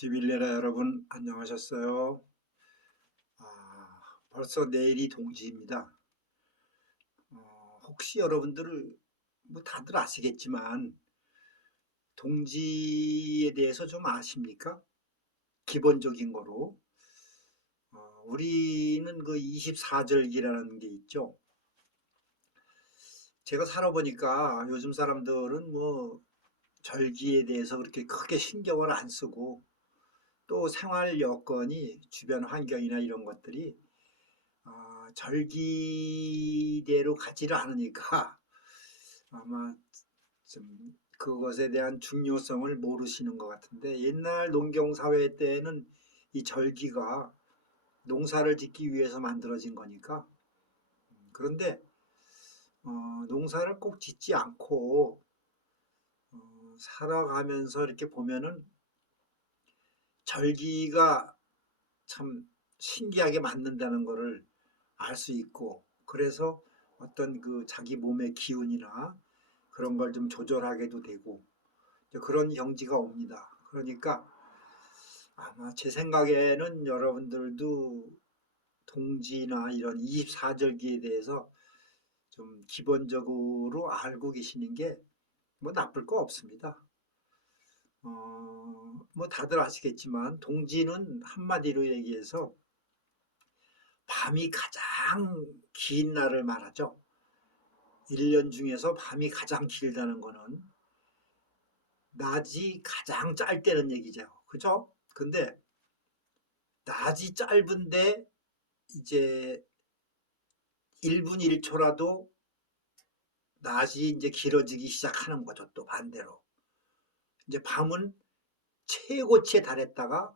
디빌레라 여러분 안녕하셨어요? 벌써 내일이 동지입니다. 혹시 여러분들 뭐 다들 아시겠지만 동지에 대해서 좀 아십니까? 기본적인 거로 우리는 그 24절기라는 게 있죠. 제가 살아보니까 요즘 사람들은 뭐 절기에 대해서 그렇게 크게 신경을 안 쓰고 또 생활 여건이 주변 환경이나 이런 것들이 절기대로 가지를 않으니까 아마 좀 그것에 대한 중요성을 모르시는 것 같은데, 옛날 농경사회 때는 이 절기가 농사를 짓기 위해서 만들어진 거니까. 그런데 농사를 꼭 짓지 않고 살아가면서 이렇게 보면은 절기가 참 신기하게 맞는다는 것을 알 수 있고, 그래서 어떤 그 자기 몸의 기운이나 그런 걸 좀 조절하게도 되고 그런 경지가 옵니다. 그러니까 아마 제 생각에는 여러분들도 동지나 이런 24절기에 대해서 좀 기본적으로 알고 계시는 게 뭐 나쁠 거 없습니다. 뭐 다들 아시겠지만 동지는 한마디로 얘기해서 밤이 가장 긴 날을 말하죠. 1년 중에서 밤이 가장 길다는 거는 낮이 가장 짧다는 얘기죠. 그죠? 근데 낮이 짧은데 이제 1분 1초라도 낮이 이제 길어지기 시작하는 거죠. 또 반대로. 이제 밤은 최고치에 달했다가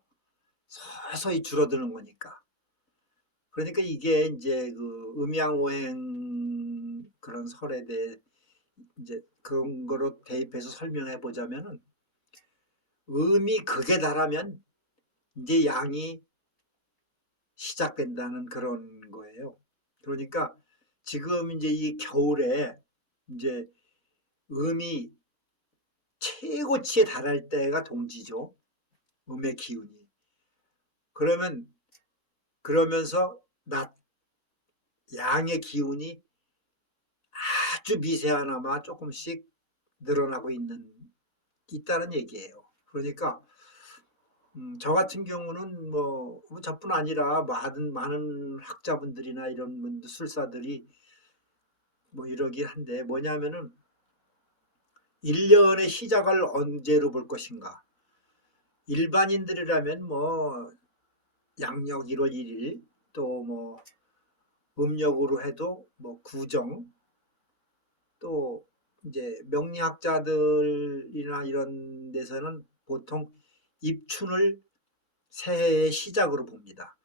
서서히 줄어드는 거니까. 그러니까 이게 이제 그 음양오행 그런 설에 대해 이제 그런 거로 대입해서 설명해 보자면은, 음이 극에 달하면 이제 양이 시작된다는 그런 거예요. 그러니까 지금 이제 이 겨울에 이제 음이 최고치에 달할 때가 동지죠. 음의 기운이. 그러면 그러면서 낮 양의 기운이 아주 미세하나마 조금씩 늘어나고 있다는 얘기예요. 그러니까 저 같은 경우는 뭐 저뿐 아니라 많은 학자분들이나 이런 분들, 술사들이 뭐 이러긴 한데, 뭐냐면은 1년의 시작을 언제로 볼 것인가. 일반인들이라면 뭐 양력 1월 1일, 또 뭐 음력으로 해도 뭐 구정, 또 이제 명리학자들이나 이런 데서는 보통 입춘을 새해의 시작으로 봅니다.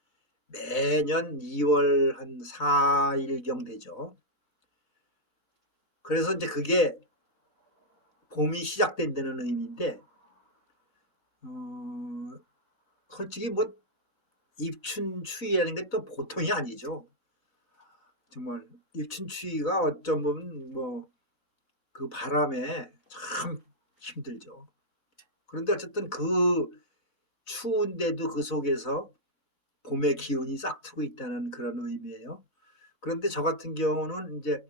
매년 2월 한 4일경 되죠. 그래서 이제 그게 봄이 시작된다는 의미인데, 어, 솔직히 뭐 입춘 추위라는 게 또 보통이 아니죠. 정말 입춘 추위가 어쩜 보면 뭐 그 바람에 참 힘들죠. 그런데 어쨌든 그 추운데도 그 속에서 봄의 기운이 싹트고 있다는 그런 의미예요. 그런데 저 같은 경우는 이제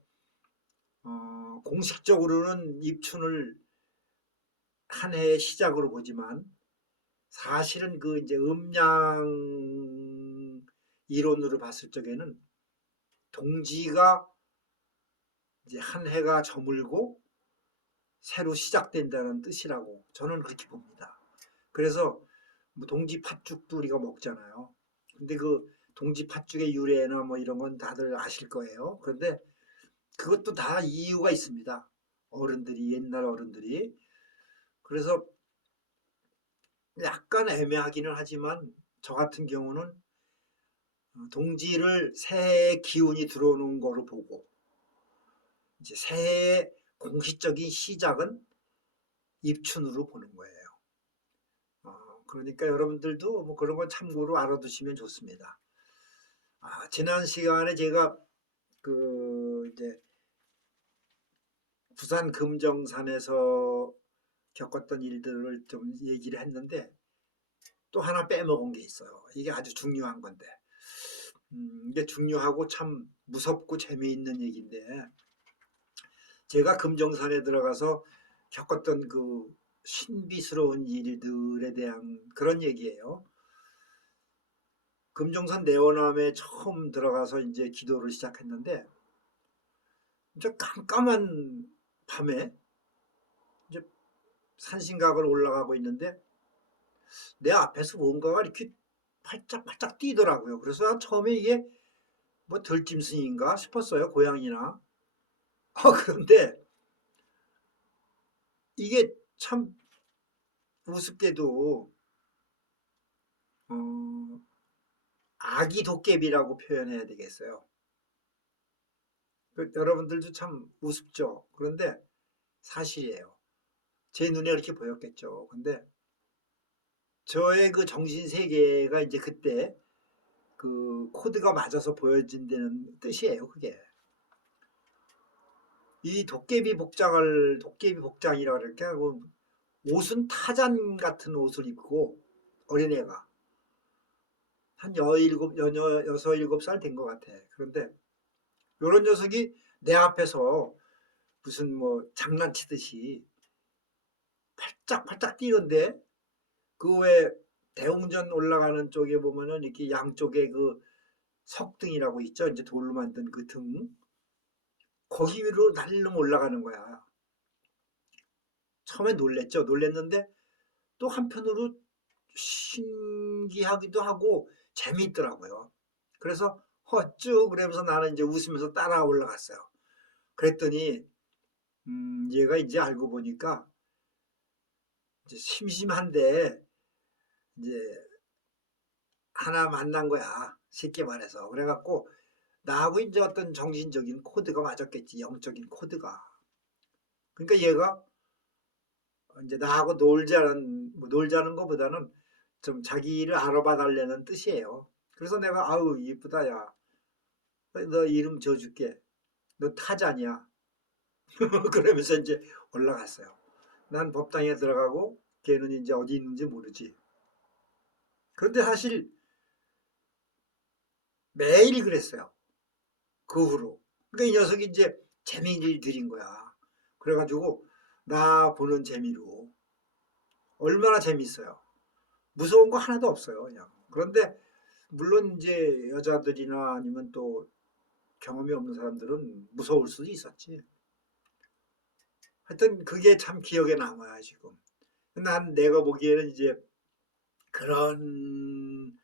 공식적으로는 입춘을 한 해의 시작으로 보지만, 사실은 그 이제 음양 이론으로 봤을 적에는 동지가 이제 한 해가 저물고 새로 시작된다는 뜻이라고 저는 그렇게 봅니다. 그래서 뭐 동지 팥죽도 우리가 먹잖아요. 근데 그 동지 팥죽의 유래나 뭐 이런 건 다들 아실 거예요. 그런데 그것도 다 이유가 있습니다. 옛날 어른들이. 그래서 약간 애매하기는 하지만 저 같은 경우는 동지를 새해의 기운이 들어오는 거로 보고, 이제 새해의 공식적인 시작은 입춘으로 보는 거예요. 그러니까 여러분들도 뭐 그런 건 참고로 알아두시면 좋습니다. 지난 시간에 제가 그 이제 부산 금정산에서 겪었던 일들을 좀 얘기를 했는데, 또 하나 빼먹은 게 있어요. 이게 아주 중요한 건데. 이게 중요하고 참 무섭고 재미있는 얘기인데, 제가 금정산에 들어가서 겪었던 그 신비스러운 일들에 대한 그런 얘기예요. 금정산 내원암에 처음 들어가서 이제 기도를 시작했는데, 이제 깜깜한 밤에 이제 산신각을 올라가고 있는데 내 앞에서 뭔가가 이렇게 팔짝팔짝 뛰더라고요. 그래서 난 처음에 이게 뭐 들짐승인가 싶었어요. 고양이나. 그런데 이게 참 우습게도 어, 아기 도깨비라고 표현해야 되겠어요. 여러분들도 참 우습죠. 그런데 사실이에요. 제 눈에 이렇게 보였겠죠. 근데 저의 그 정신 세계가 이제 그때 그 코드가 맞아서 보여진다는 뜻이에요. 그게 이 도깨비 복장이라 그럴게 하고 옷은 타잔 같은 옷을 입고 어린애가 한 여섯 일곱 살 된 것 같아. 그런데 요런 녀석이 내 앞에서 무슨 뭐 장난치듯이 팔짝팔짝 뛰는데 그 왜 대웅전 올라가는 쪽에 보면은 이렇게 양쪽에 그 석등이라고 있죠. 이제 돌로 만든 그 등. 거기 위로 날름 올라가는 거야. 처음에 놀랬죠. 놀랬는데 또 한편으로 신기하기도 하고 재미있더라고요. 그래서 헛쭉 그러면서 나는 이제 웃으면서 따라 올라갔어요. 그랬더니 얘가 이제 알고 보니까 이제 심심한데 이제 하나 만난 거야. 쉽게 말해서. 그래갖고 나하고 이제 어떤 정신적인 코드가 맞았겠지. 영적인 코드가. 그러니까 얘가 이제 나하고 놀자는 것보다는 좀 자기를 알아봐 달라는 뜻이에요. 그래서 내가 아우 이쁘다 야. 너 이름 줘줄게. 너 타잔이야. 그러면서 이제 올라갔어요. 난 법당에 들어가고 걔는 이제 어디 있는지 모르지. 그런데 사실 매일 그랬어요. 그 후로. 그러니까 이 녀석이 이제 재미를 들인 거야. 그래가지고 나 보는 재미로 얼마나 재밌어요. 무서운 거 하나도 없어요. 그냥. 그런데 물론 이제 여자들이나 아니면 또 경험이 없는 사람들은 무서울 수도 있었지. 하여튼 그게 참 기억에 남아요, 지금. 난 내가 보기에는 이제 그런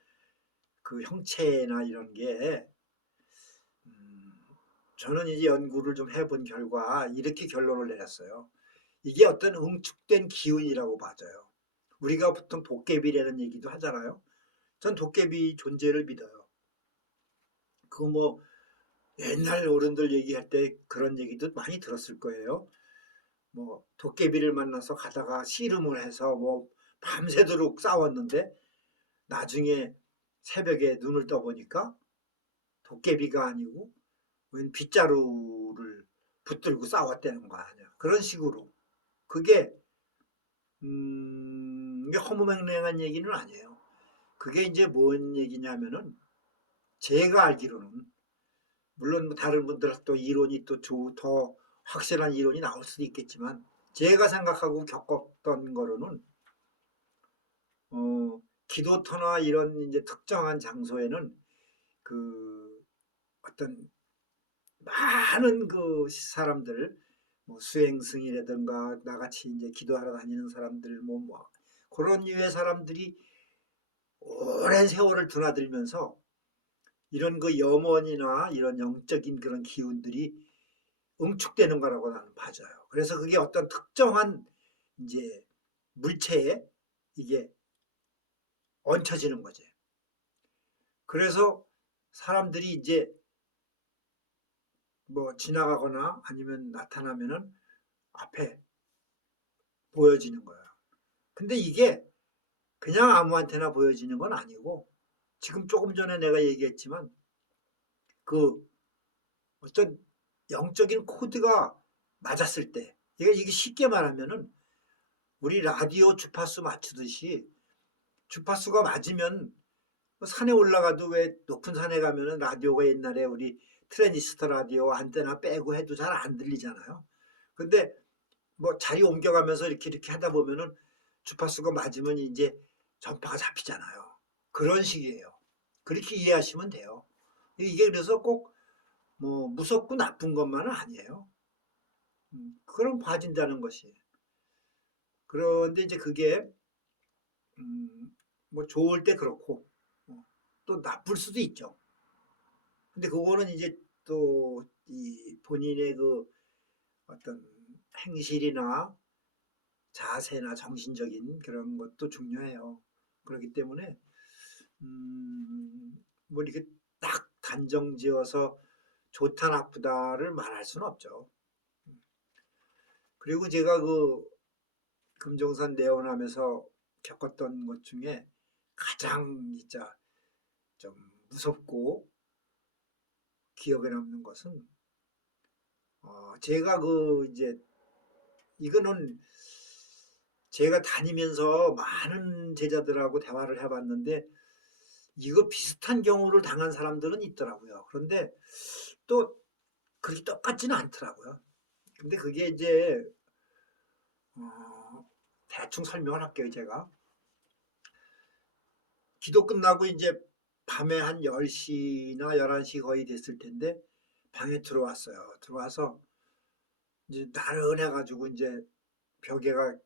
그 형체나 이런 게 저는 이제 연구를 좀 해본 결과 이렇게 결론을 내렸어요. 이게 어떤 응축된 기운이라고 봐져요. 우리가 보통 도깨비라는 얘기도 하잖아요. 전 도깨비 존재를 믿어요. 그 뭐 옛날 어른들 얘기할 때 그런 얘기도 많이 들었을 거예요. 뭐 도깨비를 만나서 가다가 씨름을 해서 뭐 밤새도록 싸웠는데 나중에 새벽에 눈을 떠보니까 도깨비가 아니고 웬 빗자루를 붙들고 싸웠다는 거 아니야. 그런 식으로. 그게 이게 허무맹랑한 얘기는 아니에요. 그게 이제 뭔 얘기냐면은 제가 알기로는 물론 뭐 다른 분들 또 이론이 또 더 확실한 이론이 나올 수도 있겠지만 제가 생각하고 겪었던 거로는 기도터나 이런 이제 특정한 장소에는 그 어떤 많은 그 사람들 뭐 수행승이라든가 나같이 이제 기도하러 다니는 사람들 뭐 그런 류의 사람들이 오랜 세월을 드나들면서 이런 그 염원이나 이런 영적인 그런 기운들이 응축되는 거라고 나는 봐져요. 그래서 그게 어떤 특정한 이제 물체에 이게 얹혀지는 거지. 그래서 사람들이 이제 뭐 지나가거나 아니면 나타나면은 앞에 보여지는 거야. 근데 이게 그냥 아무한테나 보여지는 건 아니고 지금 조금 전에 내가 얘기했지만 그 어떤 영적인 코드가 맞았을 때 이게 쉽게 말하면은 우리 라디오 주파수 맞추듯이 주파수가 맞으면 산에 올라가도 왜 높은 산에 가면은 라디오가 옛날에 우리 트랜지스터 라디오 안테나 빼고 해도 잘 안 들리잖아요. 근데 뭐 자리 옮겨가면서 이렇게 하다 보면은 주파수가 맞으면 이제 전파가 잡히잖아요. 그런 식이에요. 그렇게 이해하시면 돼요. 이게 그래서 꼭 뭐 무섭고 나쁜 것만은 아니에요. 그럼 봐진다는 것이. 그런데 이제 그게 뭐 좋을 때 그렇고 또 나쁠 수도 있죠. 근데 그거는 이제 또 이 본인의 그 어떤 행실이나 자세나 정신적인 그런 것도 중요해요. 그렇기 때문에 뭐 이렇게 딱 단정지어서 좋다 나쁘다를 말할 수는 없죠. 그리고 제가 그 금정산 내원하면서 겪었던 것 중에 가장 진짜 좀 무섭고 기억에 남는 것은 제가 그 이제 이거는 제가 다니면서 많은 제자들하고 대화를 해봤는데 이거 비슷한 경우를 당한 사람들은 있더라고요. 그런데 또 그렇게 똑같지는 않더라고요. 근데 그게 이제 대충 설명을 할게요. 제가 기도 끝나고 이제 밤에 한 10시나 11시 거의 됐을 텐데 방에 들어왔어요. 들어와서 이제 나른해가지고 이제 벽에가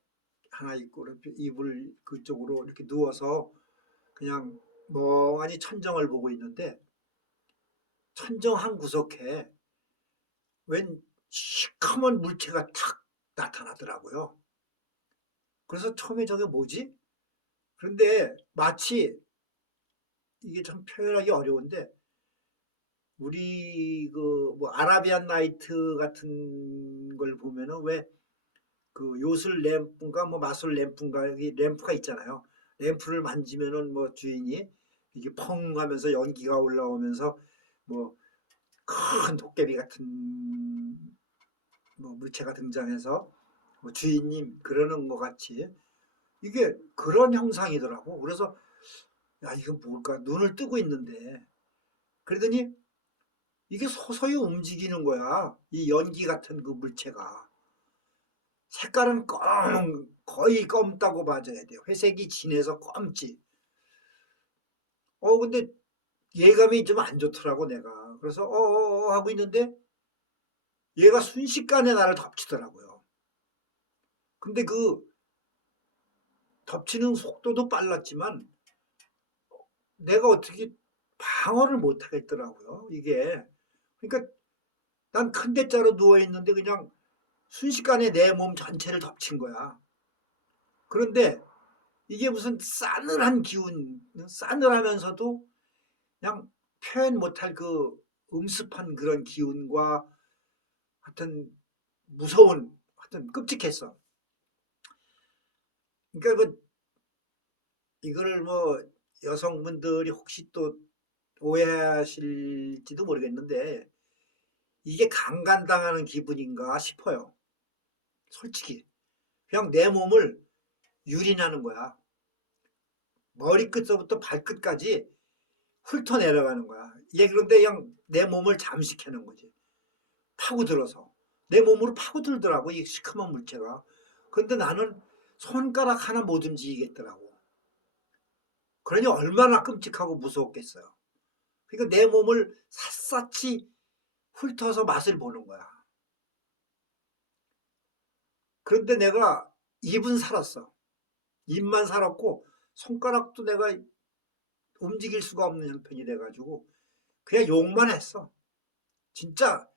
하나 있고 이불 그쪽으로 이렇게 누워서 그냥 멍하니 천정을 보고 있는데 천정 한 구석에 웬 시커먼 물체가 탁 나타나더라고요. 그래서 처음에 저게 뭐지? 그런데 마치 이게 참 표현하기 어려운데 우리 그 뭐 아라비안 나이트 같은 걸 보면은 왜 그 요술 램프인가 뭐 마술 램프인가 이 램프가 있잖아요. 램프를 만지면은 뭐 주인이 이게 펑 하면서 연기가 올라오면서 뭐 큰 도깨비 같은 뭐 물체가 등장해서 뭐 주인님 그러는 것 같이 이게 그런 형상이더라고. 그래서 야 이거 뭘까 눈을 뜨고 있는데 그러더니 이게 서서히 움직이는 거야. 이 연기 같은 그 물체가. 색깔은 거의 검다고 봐줘야 돼요. 회색이 진해서 검지. 근데 예감이 좀 안 좋더라고 내가. 그래서 하고 있는데 얘가 순식간에 나를 덮치더라고요. 근데 그 덮치는 속도도 빨랐지만 내가 어떻게 방어를 못 하겠더라고요. 이게. 그러니까 난 큰 대자로 누워 있는데 그냥 순식간에 내 몸 전체를 덮친 거야. 그런데 이게 무슨 싸늘한 기운, 싸늘하면서도 그냥 표현 못할 그 음습한 그런 기운과 하여튼 무서운, 하여튼 끔찍했어. 그러니까 뭐 이거를 뭐 여성분들이 혹시 또 오해하실지도 모르겠는데 이게 강간당하는 기분인가 싶어요. 솔직히. 그냥 내 몸을 유린하는 거야. 머리끝서부터 발끝까지 훑어 내려가는 거야. 얘 그런데 그냥 내 몸을 잠식하는 거지. 파고들어서. 내 몸으로 파고들더라고, 이 시커먼 물체가. 근데 나는 손가락 하나 못 움직이겠더라고. 그러니 얼마나 끔찍하고 무서웠겠어요. 그러니까 내 몸을 샅샅이 훑어서 맛을 보는 거야. 그런데 내가 입은 살았어. 입만 살았고 손가락도 내가 움직일 수가 없는 형편이 돼가지고 그냥 욕만 했어. 진짜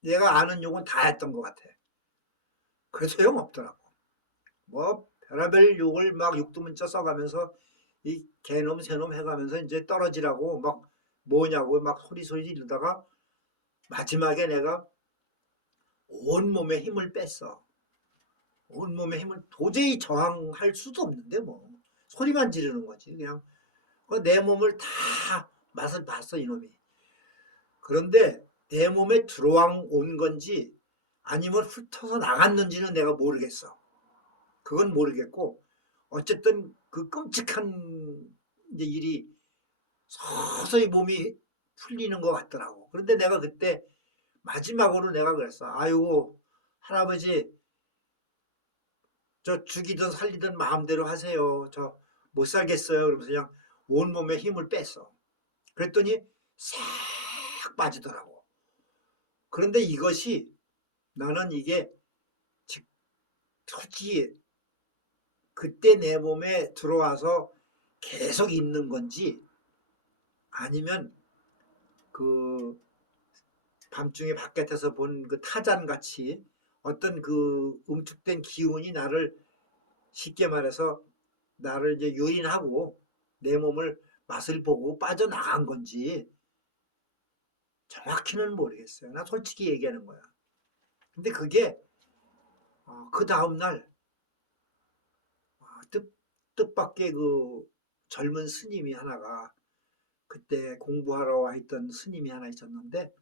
내가 아는 욕은 다 했던 것 같아. 그래서 소용없더라고. 뭐 별의별 욕을 막 육두문자 써가면서 이 개놈 새놈 해가면서 이제 떨어지라고 막 뭐냐고 막 소리 이러다가 마지막에 내가 온몸에 힘을 뺐어. 온몸에 힘을 도저히 저항할 수도 없는데 뭐 소리만 지르는 거지 그냥 내 몸을 다 맛을 봤어 이놈이. 그런데 내 몸에 들어온 건지 아니면 훑어서 나갔는지는 내가 모르겠어. 그건 모르겠고 어쨌든 그 끔찍한 이제 일이 서서히 몸이 풀리는 것 같더라고. 그런데 내가 그때 마지막으로 내가 그랬어. 아이고 할아버지 저 죽이든 살리든 마음대로 하세요. 저 못 살겠어요. 그러면서 그냥 온몸에 힘을 뺐어. 그랬더니 싹 빠지더라고. 그런데 이것이 나는 이게 솔직히 그때 내 몸에 들어와서 계속 있는 건지 아니면 그 밤중에 바깥에서 본 그 타잔같이 어떤 그 응축된 기운이 나를 쉽게 말해서 나를 이제 유인하고 내 몸을 맛을 보고 빠져나간 건지 정확히는 모르겠어요. 나 솔직히 얘기하는 거야. 근데 그게 그 다음날 뜻밖의 그 젊은 스님이 하나가 그때 공부하러 와 있던 스님이 하나 있었는데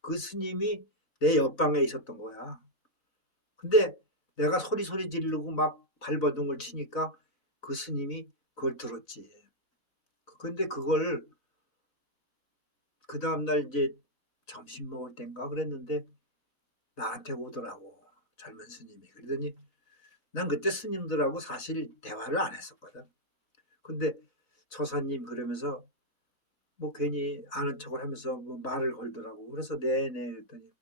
그 스님이 내 옆방에 있었던 거야. 근데 내가 소리 지르고 막 발버둥을 치니까 그 스님이 그걸 들었지. 근데 그걸 그 다음날 이제 점심 먹을 땐가 그랬는데 나한테 오더라고. 젊은 스님이. 그러더니 난 그때 스님들하고 사실 대화를 안 했었거든. 근데 처사님 그러면서 뭐 괜히 아는 척을 하면서 뭐 말을 걸더라고. 그래서 네네 그랬더니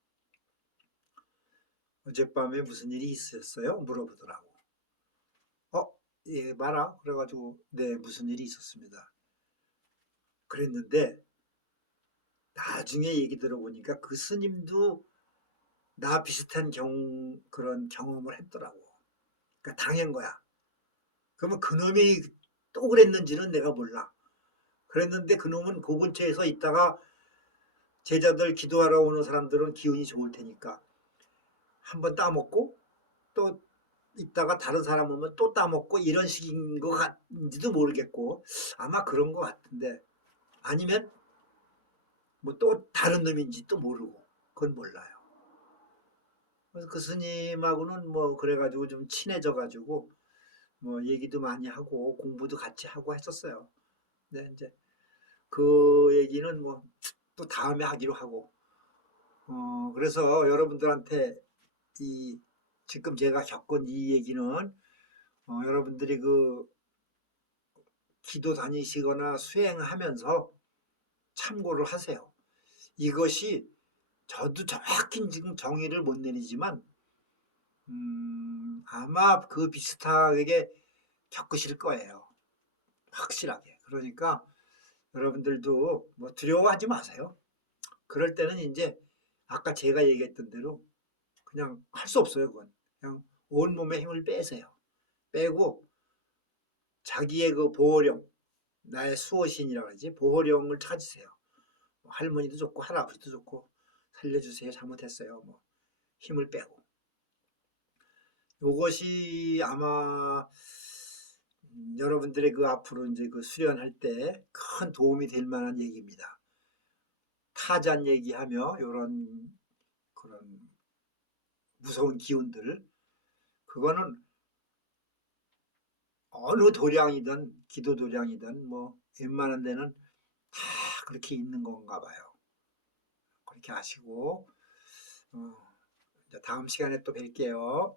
어젯밤에 무슨 일이 있었어요? 물어보더라고. 예, 말아. 그래가지고 네, 무슨 일이 있었습니다. 그랬는데 나중에 얘기 들어보니까 그 스님도 나 비슷한 그런 경험을 했더라고. 그러니까 당한 거야. 그러면 그놈이 또 그랬는지는 내가 몰라. 그랬는데 그놈은 그 근처에서 있다가 제자들 기도하러 오는 사람들은 기운이 좋을 테니까 한번 따먹고 또 있다가 다른 사람 오면 또 따먹고 이런 식인 것 같은지도 모르겠고 아마 그런 것 같은데 아니면 뭐 또 다른 놈인지 또 모르고 그건 몰라요. 그래서 그 스님하고는 뭐 그래가지고 좀 친해져가지고 뭐 얘기도 많이 하고 공부도 같이 하고 했었어요. 근데 이제 그 얘기는 뭐 또 다음에 하기로 하고 그래서 여러분들한테 이 지금 제가 겪은 이 얘기는 여러분들이 그 기도 다니시거나 수행하면서 참고를 하세요. 이것이 저도 정확히 지금 정의를 못 내리지만 아마 그 비슷하게 겪으실 거예요. 확실하게. 그러니까 여러분들도 뭐 두려워하지 마세요. 그럴 때는 이제 아까 제가 얘기했던 대로 그냥 할 수 없어요. 그건 그냥 온몸에 힘을 빼세요. 빼고 자기의 그 보호령, 나의 수호신이라고 하지 보호령을 찾으세요. 뭐 할머니도 좋고 할아버지도 좋고 살려주세요. 잘못했어요. 뭐 힘을 빼고 요것이 아마 여러분들의 그 앞으로 이제 그 수련할 때 큰 도움이 될 만한 얘기입니다. 타잔 얘기하며 이런 그런 무서운 기운들 그거는 어느 도량이든 기도 도량이든 뭐 웬만한 데는 다 그렇게 있는 건가 봐요. 그렇게 아시고 다음 시간에 또 뵐게요.